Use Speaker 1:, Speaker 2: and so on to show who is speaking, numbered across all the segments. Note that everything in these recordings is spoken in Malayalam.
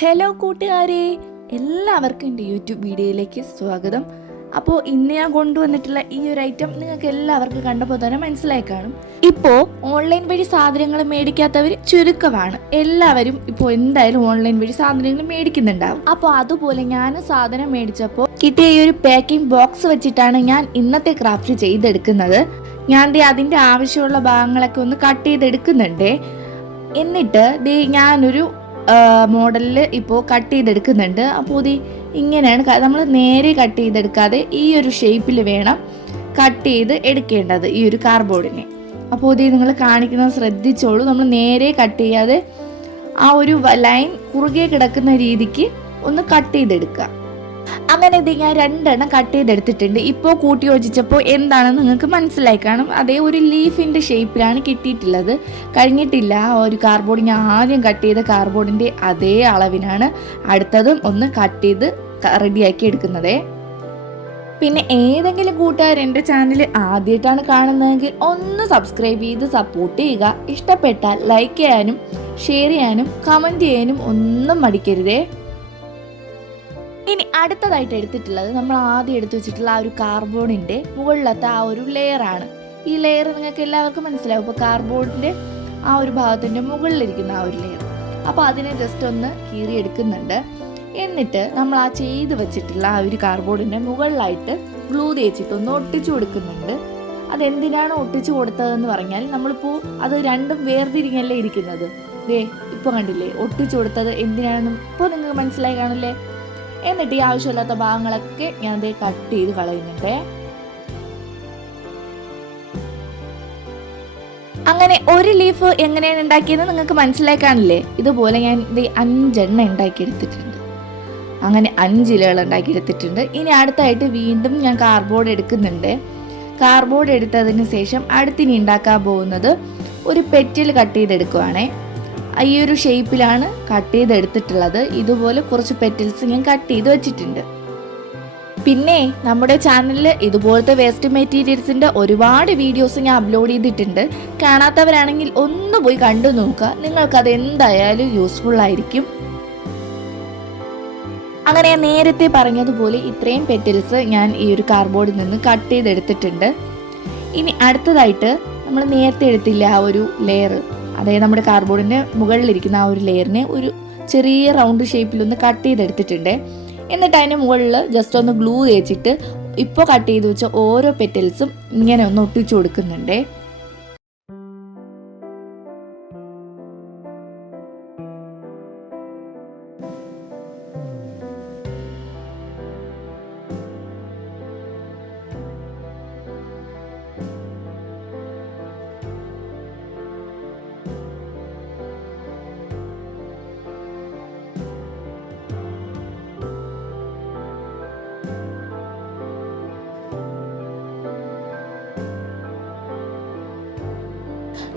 Speaker 1: ഹലോ കൂട്ടുകാരെ എല്ലാവർക്കും എന്റെ യൂട്യൂബ് വീഡിയോയിലേക്ക് സ്വാഗതം. അപ്പോൾ ഇന്ന് ഞാൻ കൊണ്ടുവന്നിട്ടുള്ള ഈ ഒരു ഐറ്റം നിങ്ങൾക്ക് എല്ലാവർക്കും കണ്ടപ്പോൾ തന്നെ മനസ്സിലായി കാണും. ഇപ്പോൾ ഓൺലൈൻ വഴി സാധനങ്ങൾ മേടിക്കാത്തവർ ചുരുക്കമാണ്. എല്ലാവരും ഇപ്പോൾ എന്തായാലും ഓൺലൈൻ വഴി സാധനങ്ങൾ മേടിക്കുന്നുണ്ടാവും. അപ്പോൾ അതുപോലെ ഞാൻ സാധനം മേടിച്ചപ്പോൾ കിട്ടിയ ഈ ഒരു പാക്കിംഗ് ബോക്സ് വെച്ചിട്ടാണ് ഞാൻ ഇന്നത്തെ ക്രാഫ്റ്റ് ചെയ്തെടുക്കുന്നത്. ഞാൻ അതിന്റെ ആവശ്യമുള്ള ഭാഗങ്ങളൊക്കെ ഒന്ന് കട്ട് ചെയ്തെടുക്കുന്നുണ്ട്. എന്നിട്ട് ദേ ഞാനൊരു മോഡലിൽ ഇപ്പോൾ കട്ട് ചെയ്തെടുക്കുന്നുണ്ട്. അപ്പോൾ ഇത് ഇങ്ങനെയാണ് നമ്മൾ നേരെ കട്ട് ചെയ്തെടുക്കാതെ ഈ ഒരു ഷേപ്പിൽ വേണം കട്ട് ചെയ്ത് എടുക്കേണ്ടത് ഈ ഒരു കാർബോർഡിനെ അപ്പോൾ ഇത് നിങ്ങൾ കാണിക്കുന്നത് ശ്രദ്ധിച്ചോളൂ. നമ്മൾ നേരെ കട്ട് ചെയ്യാതെ ആ ഒരു ലൈൻ കുറുകെ കിടക്കുന്ന രീതിക്ക് ഒന്ന് കട്ട് ചെയ്തെടുക്കുക. അങ്ങനെ ഇത് ഞാൻ രണ്ടെണ്ണം കട്ട് ചെയ്തെടുത്തിട്ടുണ്ട്. ഇപ്പോൾ കൂട്ടി യോജിച്ചപ്പോൾ എന്താണെന്ന് നിങ്ങൾക്ക് മനസ്സിലായി കാണും. അതേ ഒരു ലീഫിന്റെ ഷേപ്പിലാണ് കിട്ടിയിട്ടുള്ളത്. കഴിഞ്ഞിട്ടില്ല. ആ ഒരു കാർബോർഡ് ഞാൻ ആദ്യം കട്ട് ചെയ്ത കാർബോർഡിന്റെ അതേ അളവിനാണ് അടുത്തതും ഒന്ന് കട്ട് ചെയ്ത് റെഡിയാക്കി എടുക്കുന്നതേ. പിന്നെ ഏതെങ്കിലും കൂട്ടുകാർ എന്റെ ചാനൽ ആദ്യമായിട്ടാണ് കാണുന്നതെങ്കിൽ ഒന്ന് സബ്സ്ക്രൈബ് ചെയ്ത് സപ്പോർട്ട് ചെയ്യുക. ഇഷ്ടപ്പെട്ടാൽ ലൈക്ക് ചെയ്യാനും ഷെയർ ചെയ്യാനും കമന്റ് ചെയ്യാനും ഒന്നും മടിക്കരുതേ. ഇനി അടുത്തതായിട്ട് എടുത്തിട്ടുള്ളത് നമ്മൾ ആദ്യം എടുത്തു വെച്ചിട്ടുള്ള ആ ഒരു കാർബോണിന്റെ മുകളിലത്തെ ആ ഒരു ലെയർ ആണ്. ഈ ലെയർ നിങ്ങൾക്ക് എല്ലാവർക്കും മനസ്സിലാവും. ഇപ്പോൾ കാർബോണിന്റെ ആ ഒരു ഭാഗത്തിന്റെ മുകളിലിരിക്കുന്ന ആ ഒരു ലെയർ അപ്പോൾ അതിനെ ജസ്റ്റ് ഒന്ന് കീറി എടുക്കുന്നുണ്ട് എന്നിട്ട് നമ്മൾ ആ ചെയ്ത് വെച്ചിട്ടുള്ള ആ ഒരു കാർബോർഡിന്റെ മുകളിലായിട്ട് ഗ്ലൂ തേച്ചിട്ട് ഒന്ന് ഒട്ടിച്ചു കൊടുക്കുന്നുണ്ട്. അതെന്തിനാണ് ഒട്ടിച്ചു കൊടുത്തതെന്ന് പറഞ്ഞാൽ നമ്മളിപ്പോൾ അത് രണ്ടും വേർതിരിഞ്ഞല്ലേ ഇരിക്കുന്നത്. ദേ ഇപ്പോൾ കണ്ടില്ലേ? ഒട്ടിച്ചു കൊടുത്തത് എന്തിനാണെന്നും ഇപ്പോൾ നിങ്ങൾക്ക് മനസ്സിലായി കാണില്ലേ എന്നിട്ട് ഈ ആവശ്യമില്ലാത്ത ഭാഗങ്ങളൊക്കെ ഞാൻ ഇത് കട്ട് ചെയ്ത് കളയുന്നുണ്ട്. അങ്ങനെ ഒരു ലീഫ് എങ്ങനെയാണ് ഉണ്ടാക്കിയത് നിങ്ങൾക്ക് മനസ്സിലായി കാണില്ലേ? ഇതുപോലെ ഞാൻ ഇത് ഉണ്ടാക്കി ഉണ്ടാക്കിയെടുത്തിട്ടുണ്ട്. അങ്ങനെ അഞ്ച് ഇലകൾ ഉണ്ടാക്കിയെടുത്തിട്ടുണ്ട്. ഇനി അടുത്തായിട്ട് വീണ്ടും ഞാൻ കാർഡ്ബോർഡ് എടുക്കുന്നുണ്ട്. കാർഡ്ബോർഡ് എടുത്തതിന് ശേഷം അടുത്തിനി ഉണ്ടാക്കാൻ പോകുന്നത് ഒരു പെറ്റിൽ കട്ട് ചെയ്തെടുക്കുവാണേ. ഈ ഒരു ഷേപ്പിലാണ് കട്ട് ചെയ്തെടുത്തിട്ടുള്ളത്. ഇതുപോലെ കുറച്ച് പെറ്റൽസ് ഞാൻ കട്ട് ചെയ്ത് വെച്ചിട്ടുണ്ട്. പിന്നെ നമ്മുടെ ചാനലിൽ ഇതുപോലത്തെ വേസ്റ്റ് മെറ്റീരിയൽസിന്റെ ഒരുപാട് വീഡിയോസ് ഞാൻ അപ്ലോഡ് ചെയ്തിട്ടുണ്ട്. കാണാത്തവരാണെങ്കിൽ ഒന്ന് പോയി കണ്ടു നോക്കുക. നിങ്ങൾക്കത് എന്തായാലും യൂസ്ഫുൾ ആയിരിക്കും. അങ്ങനെ നേരത്തെ പറഞ്ഞതുപോലെ ഇത്രയും പെറ്റൽസ് ഞാൻ ഈ ഒരു കാർഡ്ബോർഡിൽ നിന്ന് കട്ട് ചെയ്തെടുത്തിട്ടുണ്ട്. ഇനി അടുത്തതായിട്ട് നമ്മൾ നേരത്തെ എടുത്തില്ല ആ ഒരു ലെയർ അതായത് നമ്മുടെ കാർബോർഡിന്റെ മുകളിലിരിക്കുന്ന ആ ഒരു ലെയറിനെ ഒരു ചെറിയ റൗണ്ട് ഷേപ്പിലൊന്ന് കട്ട് ചെയ്തെടുത്തിട്ടുണ്ട്. എന്നിട്ട് അതിന്റെ മുകളിൽ ജസ്റ്റ് ഒന്ന് ഗ്ലൂ തേച്ചിട്ട് ഇപ്പോൾ കട്ട് ചെയ്ത് വെച്ച ഓരോ പെറ്റൽസും ഇങ്ങനെ ഒന്ന് ഒട്ടിച്ചു കൊടുക്കുന്നുണ്ടേ.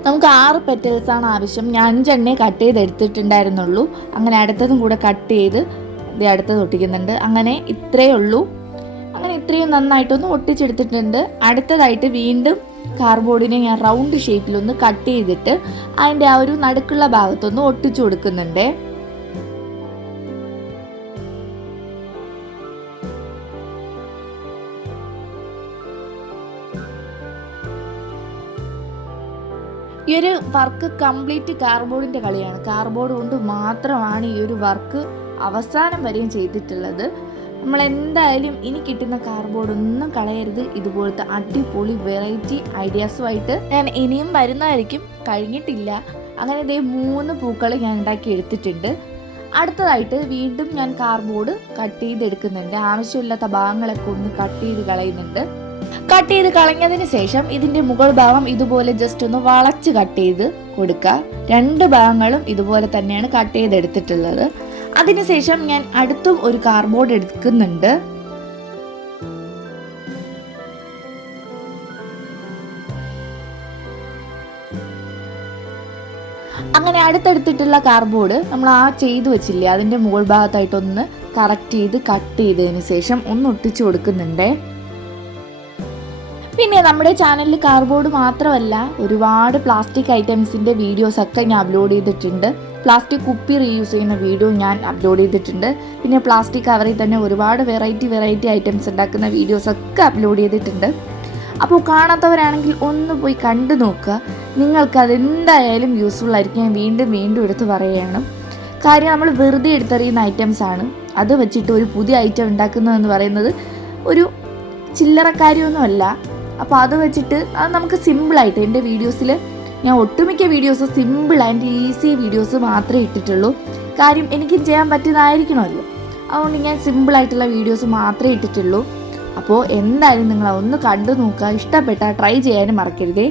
Speaker 1: നമുക്ക് ആറ് പെറ്റൽസാണ് ആവശ്യം. ഞാൻ അഞ്ചെണ്ണേ കട്ട് ചെയ്ത് എടുത്തിട്ടുണ്ടായിരുന്നുള്ളൂ. അങ്ങനെ അടുത്തതും കൂടെ കട്ട് ചെയ്ത് ഇത് അടുത്തത് ഒട്ടിക്കുന്നുണ്ട്. അങ്ങനെ ഇത്രയേ ഉള്ളൂ. അങ്ങനെ ഇത്രയും നന്നായിട്ടൊന്ന് ഒട്ടിച്ചെടുത്തിട്ടുണ്ട്. അടുത്തതായിട്ട് വീണ്ടും കാർബോർഡിനെ ഞാൻ റൗണ്ട് ഷേപ്പിലൊന്ന് കട്ട് ചെയ്തിട്ട് അതിന്റെ ആ ഒരു നടുക്കുള്ള ഭാഗത്തൊന്ന് ഒട്ടിച്ചു കൊടുക്കുന്നുണ്ട്. ഒരു വർക്ക് കംപ്ലീറ്റ് കാർബോർഡിന്റെ കളിയാണ്. കാർബോർഡ് കൊണ്ട് മാത്രമാണ് ഈ ഒരു വർക്ക് അവസാനം വരെയും ചെയ്തിട്ടുള്ളത്. നമ്മൾ എന്തായാലും ഇനി കിട്ടുന്ന കാർബോർഡ് ഒന്നും കളയരുത്. ഇതുപോലത്തെ അടിപൊളി വെറൈറ്റി ഐഡിയാസുമായിട്ട് ഞാൻ ഇനിയും വരുന്നതായിരിക്കും. കഴിഞ്ഞിട്ടില്ല. അങ്ങനെ ഇതേ മൂന്ന് പൂക്കൾ ഞാൻ ഉണ്ടാക്കി എടുത്തിട്ടുണ്ട്. അടുത്തതായിട്ട് വീണ്ടും ഞാൻ കാർബോർഡ് കട്ട് ചെയ്തെടുക്കുന്നുണ്ട്. ആവശ്യമില്ലാത്ത ഭാഗങ്ങളൊക്കെ ഒന്ന് കട്ട് ചെയ്ത് കളയുന്നുണ്ട്. കട്ട് ചെയ്ത് കളഞ്ഞതിന് ശേഷം ഇതിന്റെ മുകൾ ഭാഗം ഇതുപോലെ ജസ്റ്റ് ഒന്ന് വളച്ച് കട്ട് ചെയ്ത് കൊടുക്കുക. രണ്ട് ഭാഗങ്ങളും ഇതുപോലെ തന്നെയാണ് കട്ട് ചെയ്തെടുത്തിട്ടുള്ളത്. അതിനുശേഷം ഞാൻ അടുത്തും ഒരു കാർബോർഡ് എടുക്കുന്നുണ്ട്. അങ്ങനെ അടുത്തെടുത്തിട്ടുള്ള കാർബോർഡ് നമ്മൾ ആ ചെയ്തു വെച്ചില്ലേ അതിന്റെ മുകൾ ഭാഗത്തായിട്ടൊന്ന് കറക്റ്റ് ചെയ്ത് കട്ട് ചെയ്തതിന് ശേഷം ഒന്ന് ഒട്ടിച്ചു കൊടുക്കുന്നുണ്ടേ. പിന്നെ നമ്മുടെ ചാനലിൽ കാർബോർഡ് മാത്രമല്ല ഒരുപാട് പ്ലാസ്റ്റിക് ഐറ്റംസിന്റെ വീഡിയോസൊക്കെ ഞാൻ അപ്ലോഡ് ചെയ്തിട്ടുണ്ട്. പ്ലാസ്റ്റിക് കുപ്പി റീയൂസ് ചെയ്യുന്ന വീഡിയോ ഞാൻ അപ്ലോഡ് ചെയ്തിട്ടുണ്ട്. പിന്നെ പ്ലാസ്റ്റിക് കവറിൽ തന്നെ ഒരുപാട് വെറൈറ്റി വെറൈറ്റി ഐറ്റംസ് ഉണ്ടാക്കുന്ന വീഡിയോസൊക്കെ അപ്ലോഡ് ചെയ്തിട്ടുണ്ട്. അപ്പോൾ കാണാത്തവരാണെങ്കിൽ ഒന്ന് പോയി കണ്ടു നോക്കുക. നിങ്ങൾക്ക് അതെന്തായാലും യൂസ്ഫുൾ ആയിരിക്കും. ഞാൻ വീണ്ടും വീണ്ടും എടുത്ത് പറയുകയാണ്. കാര്യം നമ്മൾ വെറുതെ എടുത്തെറിയുന്ന ഐറ്റംസ് ആണ്. അത് വെച്ചിട്ട് ഒരു പുതിയ ഐറ്റം ഉണ്ടാക്കുന്നതെന്ന് പറയുന്നത് ഒരു ചില്ലറ കാര്യമൊന്നുമല്ല അപ്പോൾ അത് വെച്ചിട്ട് അത് നമുക്ക് സിമ്പിളായിട്ട് എന്റെ വീഡിയോസിൽ ഞാൻ ഒട്ടുമിക്ക videos simple and easy videos മാത്രമേ ഇട്ടിട്ടുള്ളൂ. കാര്യം എനിക്ക് ചെയ്യാൻ പറ്റുന്നതായിരിക്കണമല്ലോ. അതുകൊണ്ട് ഞാൻ സിമ്പിളായിട്ടുള്ള വീഡിയോസ് മാത്രമേ ഇട്ടിട്ടുള്ളൂ. അപ്പോൾ എന്തായാലും നിങ്ങൾ ഒന്ന് കണ്ടു നോക്കുക. ഇഷ്ടപ്പെട്ടാൽ ട്രൈ ചെയ്യാനും മറക്കരുതേ.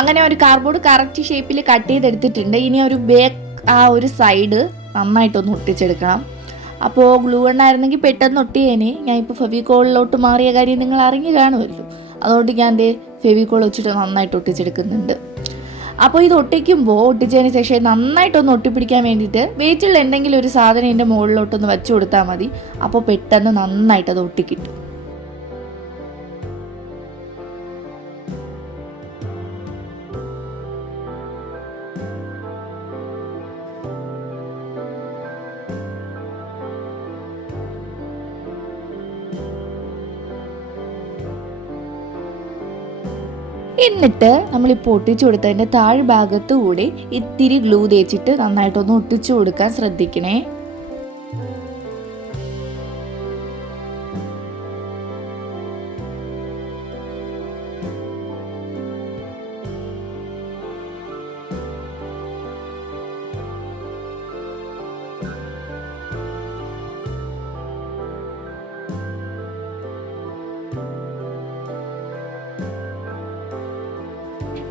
Speaker 1: അങ്ങനെ ഒരു കാർഡ്ബോർഡ് കറക്റ്റ് ഷേപ്പിൽ കട്ട് ചെയ്തെടുത്തിട്ടുണ്ട്. ഇനി ഒരു ബേക്ക് ആ ഒരു സൈഡ് നന്നായിട്ടൊന്ന് ഒട്ടിച്ചെടുക്കണം. അപ്പോൾ ഗ്ലൂ എണ്ണായിരുന്നെങ്കിൽ പെട്ടെന്ന് ഒട്ടിയേനെ. ഞാൻ ഇപ്പോൾ ഫെവിക്കോളിലോട്ട് മാറിയ കാര്യം നിങ്ങൾ അറിഞ്ഞു കാണുമല്ലോ. അതുകൊണ്ട് ഞാൻ ദേ ഫെവിക്കോൾ വെച്ചിട്ട് നന്നായിട്ട് ഒട്ടിച്ചെടുക്കുന്നുണ്ട്. അപ്പോൾ ഇത് ഒട്ടിക്കുമ്പോൾ ഒട്ടിച്ചതിന് ശേഷം നന്നായിട്ടൊന്ന് ഒട്ടിപ്പിടിക്കാൻ വേണ്ടിയിട്ട് വെയിറ്റുള്ള എന്തെങ്കിലും ഒരു സാധനം എന്റെ മുകളിലോട്ടൊന്ന് വെച്ചു കൊടുത്താൽ മതി. അപ്പോൾ പെട്ടെന്ന് നന്നായിട്ട് അത് ഒട്ടിക്കിട്ടും. എന്നിട്ട് ഈ ഒട്ടിച്ചു കൊടുത്തതിന്റെ താഴ്ഭാഗത്തു കൂടി ഇത്തിരി ഗ്ലൂ തേച്ചിട്ട് നന്നായിട്ടൊന്ന് ഒട്ടിച്ചു കൊടുക്കാൻ ശ്രദ്ധിക്കണേ.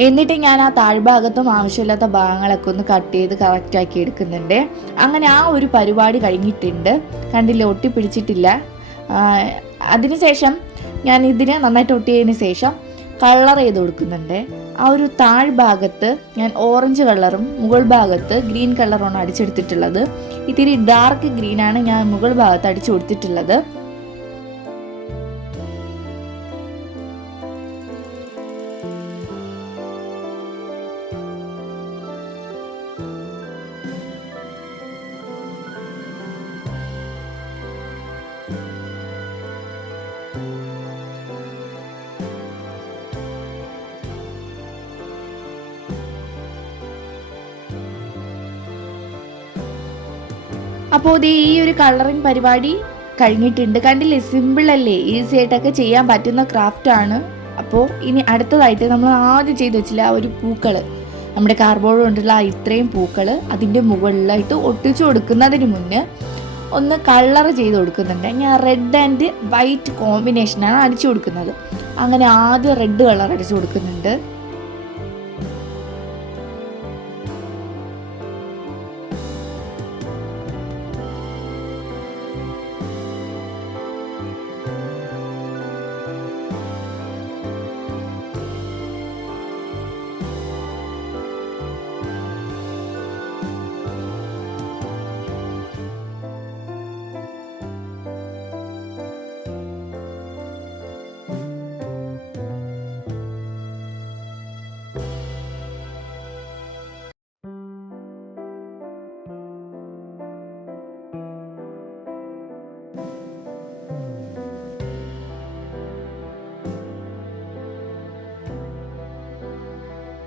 Speaker 1: എന്നിട്ട് ഞാൻ ആ താഴ്ഭാഗത്തും ആവശ്യമില്ലാത്ത ഭാഗങ്ങളൊക്കെ ഒന്ന് കട്ട് ചെയ്ത് കറക്റ്റാക്കി എടുക്കുന്നുണ്ട്. അങ്ങനെ ആ ഒരു പരിപാടി കഴിഞ്ഞിട്ടുണ്ട്. കണ്ടില്ല ഒട്ടിപ്പിടിച്ചിട്ടില്ല. അതിനുശേഷം ഞാൻ ഇതിനെ നന്നായിട്ട് ഒട്ടിയതിന് ശേഷം കളർ ചെയ്ത് കൊടുക്കുന്നുണ്ട്. ആ ഒരു താഴ്ഭാഗത്ത് ഞാൻ ഓറഞ്ച് കളറും മുകൾ ഭാഗത്ത് ഗ്രീൻ കളറുമാണ് അടിച്ചെടുത്തിട്ടുള്ളത്. ഇത്തിരി ഡാർക്ക് ഗ്രീനാണ് ഞാൻ മുകൾ ഭാഗത്ത് അടിച്ചു കൊടുത്തിട്ടുള്ളത്. അപ്പോൾ ഇത് ഈ ഒരു കളറിങ് പരിപാടി കഴിഞ്ഞിട്ടുണ്ട്. കണ്ടില്ലേ? സിമ്പിൾ അല്ലേ? ഈസി ആയിട്ടൊക്കെ ചെയ്യാൻ പറ്റുന്ന ക്രാഫ്റ്റ് ആണ്. അപ്പോൾ ഇനി അടുത്തതായിട്ട് നമ്മൾ ആദ്യം ചെയ്ത് വെച്ചില്ല ആ ഒരു പൂക്കൾ നമ്മുടെ കാർബോർഡ് കൊണ്ടുള്ള ഇത്രയും പൂക്കൾ അതിന്റെ മുകളിലായിട്ട് ഒട്ടിച്ചു കൊടുക്കുന്നതിന് മുന്നേ ഒന്ന് കളർ ചെയ്ത് കൊടുക്കുന്നുണ്ട്. ഞാൻ റെഡ് ആൻഡ് വൈറ്റ് കോമ്പിനേഷനാണ് അടിച്ചു കൊടുക്കുന്നത്. അങ്ങനെ ആദ്യം റെഡ് കളർ അടിച്ചു കൊടുക്കുന്നുണ്ട്.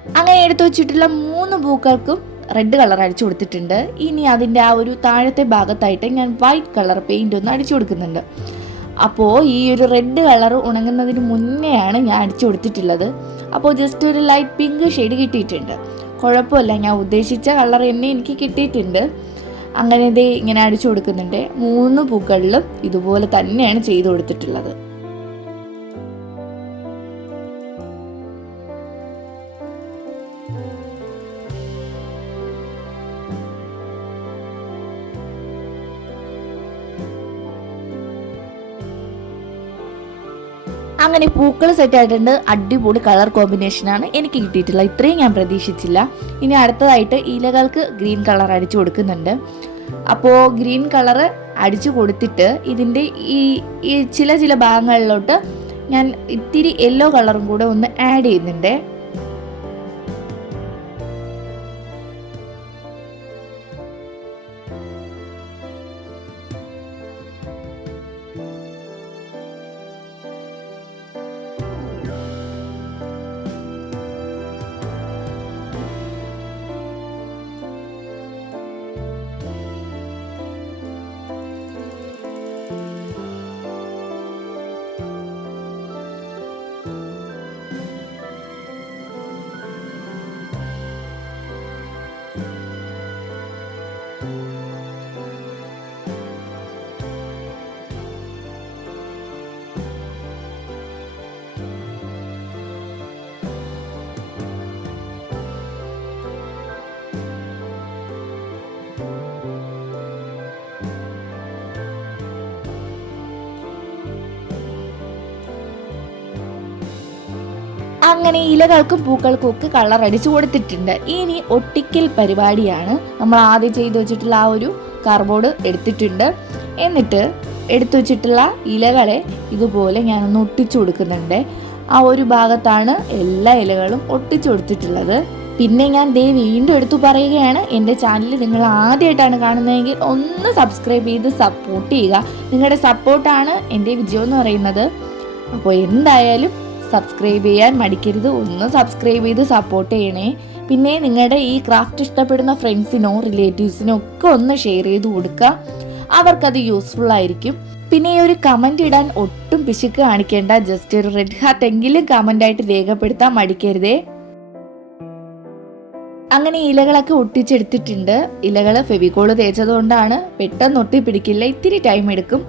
Speaker 1: അങ്ങനെ എടുത്തു വെച്ചിട്ടുള്ള മൂന്ന് പൂക്കൾക്കും റെഡ് കളർ അടിച്ചു കൊടുത്തിട്ടുണ്ട്. ഇനി അതിന്റെ ആ ഒരു താഴത്തെ ഭാഗത്തായിട്ട് ഞാൻ വൈറ്റ് കളർ പെയിന്റ് ഒന്ന് അടിച്ചു കൊടുക്കുന്നുണ്ട്. അപ്പോൾ ഈ ഒരു റെഡ് കളർ ഉണങ്ങുന്നതിന് മുന്നെയാണ് ഞാൻ അടിച്ചു കൊടുത്തിട്ടുള്ളത്. അപ്പോൾ ജസ്റ്റ് ഒരു ലൈറ്റ് പിങ്ക് ഷെയ്ഡ് കിട്ടിയിട്ടുണ്ട്. കുഴപ്പമില്ല ഞാൻ ഉദ്ദേശിച്ച കളർ തന്നെ എനിക്ക് കിട്ടിയിട്ടുണ്ട്. അങ്ങനെ ഇത് ഇങ്ങനെ അടിച്ചു കൊടുക്കുന്നുണ്ട്. മൂന്ന് പൂക്കളിലും ഇതുപോലെ തന്നെയാണ് ചെയ്തു കൊടുത്തിട്ടുള്ളത്. അങ്ങനെ പൂക്കൾ സെറ്റ് ആയിട്ടുണ്ട്. അടിപൊളി കളർ കോമ്പിനേഷൻ ആണ്. എനിക്ക് കിട്ടിയിട്ടുള്ള ഇത്രയും ഞാൻ പ്രതീക്ഷിച്ചില്ല. ഇനി അടുത്തതായിട്ട് ഇലകൾക്ക് ഗ്രീൻ കളർ അടിച്ചു കൊടുക്കുന്നുണ്ട്. അപ്പോൾ ഗ്രീൻ കളർ അടിച്ചു കൊടുത്തിട്ട് ഇതിന്റെ ഈ ഈ ചില ചില ഭാഗങ്ങളിലോട്ട് ഞാൻ ഇത്തിരി യെല്ലോ കളറും കൂടെ ഒന്ന് ആഡ് ചെയ്യുന്നുണ്ടേ. അങ്ങനെ ഇലകൾക്കും പൂക്കൾക്കും ഒക്കെ കളർ അടിച്ചു കൊടുത്തിട്ടുണ്ട്. ഇനി ഒട്ടിക്കൽ പരിപാടിയാണ്. നമ്മൾ ആദ്യം ചെയ്തു വെച്ചിട്ടുള്ള ആ ഒരു കാർബോർഡ് എടുത്തിട്ടുണ്ട്. എന്നിട്ട് എടുത്തു വെച്ചിട്ടുള്ള ഇലകളെ ഇതുപോലെ ഞാനൊന്ന് ഒട്ടിച്ചു കൊടുക്കുന്നുണ്ട്. ആ ഒരു ഭാഗത്താണ് എല്ലാ ഇലകളും ഒട്ടിച്ചു കൊടുത്തിട്ടുള്ളത്. പിന്നെ ഞാൻ ദേ വീണ്ടും എടുത്തു പറയുകയാണ്. എന്റെ ചാനൽ നിങ്ങൾ ആദ്യമായിട്ടാണ് കാണുന്നതെങ്കിൽ ഒന്ന് സബ്സ്ക്രൈബ് ചെയ്ത് സപ്പോർട്ട് ചെയ്യുക. നിങ്ങളുടെ സപ്പോർട്ടാണ് എന്റെ വിജയം എന്ന് പറയുന്നത്. അപ്പോൾ എന്തായാലും സബ്സ്ക്രൈബ് ചെയ്യാൻ മടിക്കരുത്. ഒന്ന് സബ്സ്ക്രൈബ് ചെയ്ത് സപ്പോർട്ട് ചെയ്യണേ. പിന്നെ നിങ്ങളുടെ ഈ ക്രാഫ്റ്റ് ഇഷ്ടപ്പെടുന്ന ഫ്രണ്ട്സിനോ റിലേറ്റീവ്സിനോ ഒക്കെ ഒന്ന് ഷെയർ ചെയ്ത് കൊടുക്കുക. അവർക്കത് യൂസ്ഫുൾ ആയിരിക്കും. പിന്നെ ഈ ഒരു കമന്റ് ഇടാൻ ഒട്ടും പിശുക്ക് കാണിക്കേണ്ട. ജസ്റ്റ് ഒരു റെഡ് ഹാർട്ട് എങ്കിലും കമന്റായിട്ട് രേഖപ്പെടുത്താൻ മടിക്കരുതേ. അങ്ങനെ ഇലകളൊക്കെ ഒട്ടിച്ചെടുത്തിട്ടുണ്ട്. ഇലകൾ ഫെവിക്കോൾ തേച്ചതുകൊണ്ടാണ്. പെട്ടെന്ന് ഒട്ടിപ്പിടിക്കില്ല. ഇത്തിരി ടൈം എടുക്കും.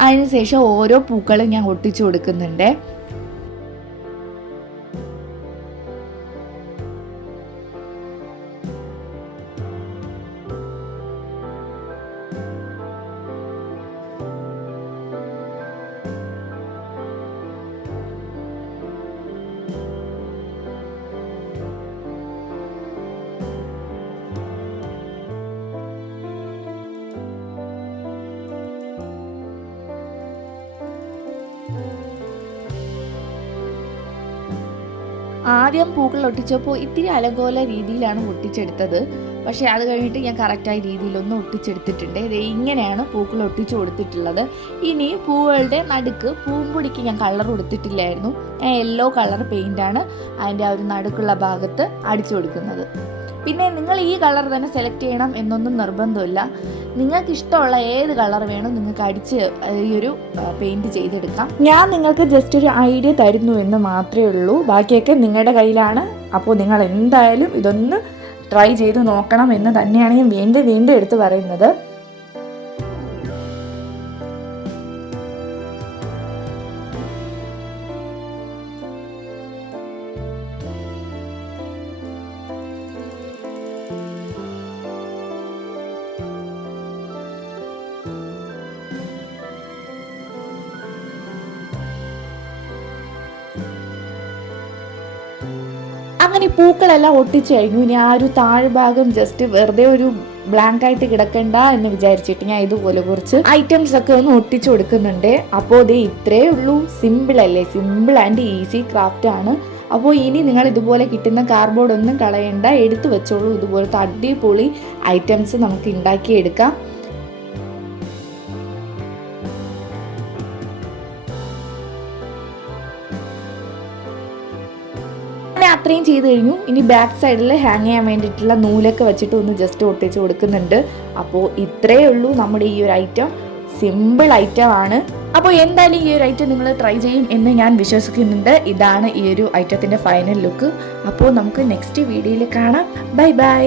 Speaker 1: അതിനുശേഷം ഓരോ പൂക്കളും ഞാൻ ഒട്ടിച്ചു കൊടുക്കുന്നുണ്ട്. ആദ്യം പൂക്കൾ ഒട്ടിച്ചപ്പോൾ ഇത്തിരി അലങ്കോല രീതിയിലാണ് ഒട്ടിച്ചെടുത്തത്. പക്ഷേ അത് കഴിഞ്ഞിട്ട് ഞാൻ കറക്റ്റായ രീതിയിലൊന്നും ഒട്ടിച്ചെടുത്തിട്ടുണ്ട്. ഇത് ഇങ്ങനെയാണ് പൂക്കൾ ഒട്ടിച്ചു കൊടുത്തിട്ടുള്ളത്. ഇനി പൂവുകളുടെ നടുക്ക് പൂമ്പൊടിക്ക് ഞാൻ കളർ കൊടുത്തിട്ടില്ലായിരുന്നു. ഞാൻ യെല്ലോ കളർ പെയിന്റാണ് അതിന്റെ ആ ഒരു നടുക്കുള്ള ഭാഗത്ത് അടിച്ചു കൊടുക്കുന്നത്. പിന്നെ നിങ്ങൾ ഈ കളർ തന്നെ സെലക്ട് ചെയ്യണം എന്നൊന്നും നിർബന്ധമില്ല. നിങ്ങൾക്ക് ഇഷ്ടമുള്ള ഏത് കളർ വേണം നിങ്ങൾക്ക് അടിച്ച് ഈ ഒരു പെയിന്റ് ചെയ്തെടുക്കാം. ഞാൻ നിങ്ങൾക്ക് ജസ്റ്റ് ഒരു ഐഡിയ തരുന്നു എന്ന് മാത്രമേ ഉള്ളൂ. ബാക്കിയൊക്കെ നിങ്ങളുടെ കയ്യിലാണ്. അപ്പോൾ നിങ്ങൾ എന്തായാലും ഇതൊന്ന് ട്രൈ ചെയ്ത് നോക്കണം എന്ന് തന്നെയാണ് ഞാൻ വീണ്ടും വീണ്ടും എടുത്ത് പറയുന്നത്. അങ്ങനെ പൂക്കളെല്ലാം ഒട്ടിച്ചു കഴിഞ്ഞു. ഇനി ആ ഒരു താഴ്ഭാഗം ജസ്റ്റ് വെറുതെ ഒരു ബ്ലാങ്ക് ആയിട്ട് കിടക്കണ്ട എന്ന് വിചാരിച്ചിട്ട് ഞാൻ ഇതുപോലെ കുറച്ച് ഐറ്റംസ് ഒക്കെ ഒന്ന് ഒട്ടിച്ചു കൊടുക്കുന്നുണ്ട്. അപ്പോൾ ഇത് ഇത്രേ ഉള്ളൂ. സിമ്പിൾ അല്ലേ? സിമ്പിൾ ആൻഡ് ഈസി ക്രാഫ്റ്റ് ആണ്. അപ്പോൾ ഇനി നിങ്ങൾ ഇതുപോലെ കിട്ടുന്ന കാർഡ്ബോർഡ് ഒന്നും കളയണ്ട. എടുത്തു വെച്ചോളൂ. ഇതുപോലത്തെ അടിപൊളി ഐറ്റംസ് നമുക്ക് ഉണ്ടാക്കിയെടുക്കാം. അത്രയും ചെയ്ത് കഴിഞ്ഞു. ഇനി ബാക്ക് സൈഡിൽ ഹാങ് ചെയ്യാൻ വേണ്ടിയിട്ടുള്ള നൂലൊക്കെ വെച്ചിട്ട് ഒന്ന് ജസ്റ്റ് ഒട്ടിച്ച് കൊടുക്കുന്നുണ്ട്. അപ്പോൾ ഇത്രയേ ഉള്ളൂ നമ്മുടെ ഈ ഒരു ഐറ്റം സിമ്പിൾ ഐറ്റം ആണ്. അപ്പോൾ എന്തായാലും ഈ ഒരു ഐറ്റം നിങ്ങൾ ട്രൈ ചെയ്യും എന്ന് ഞാൻ വിശ്വസിക്കുന്നുണ്ട്. ഇതാണ് ഈ ഒരു ഐറ്റത്തിന്റെ ഫൈനൽ ലുക്ക് അപ്പോൾ നമുക്ക് നെക്സ്റ്റ് വീഡിയോയിൽ കാണാം. Bye bye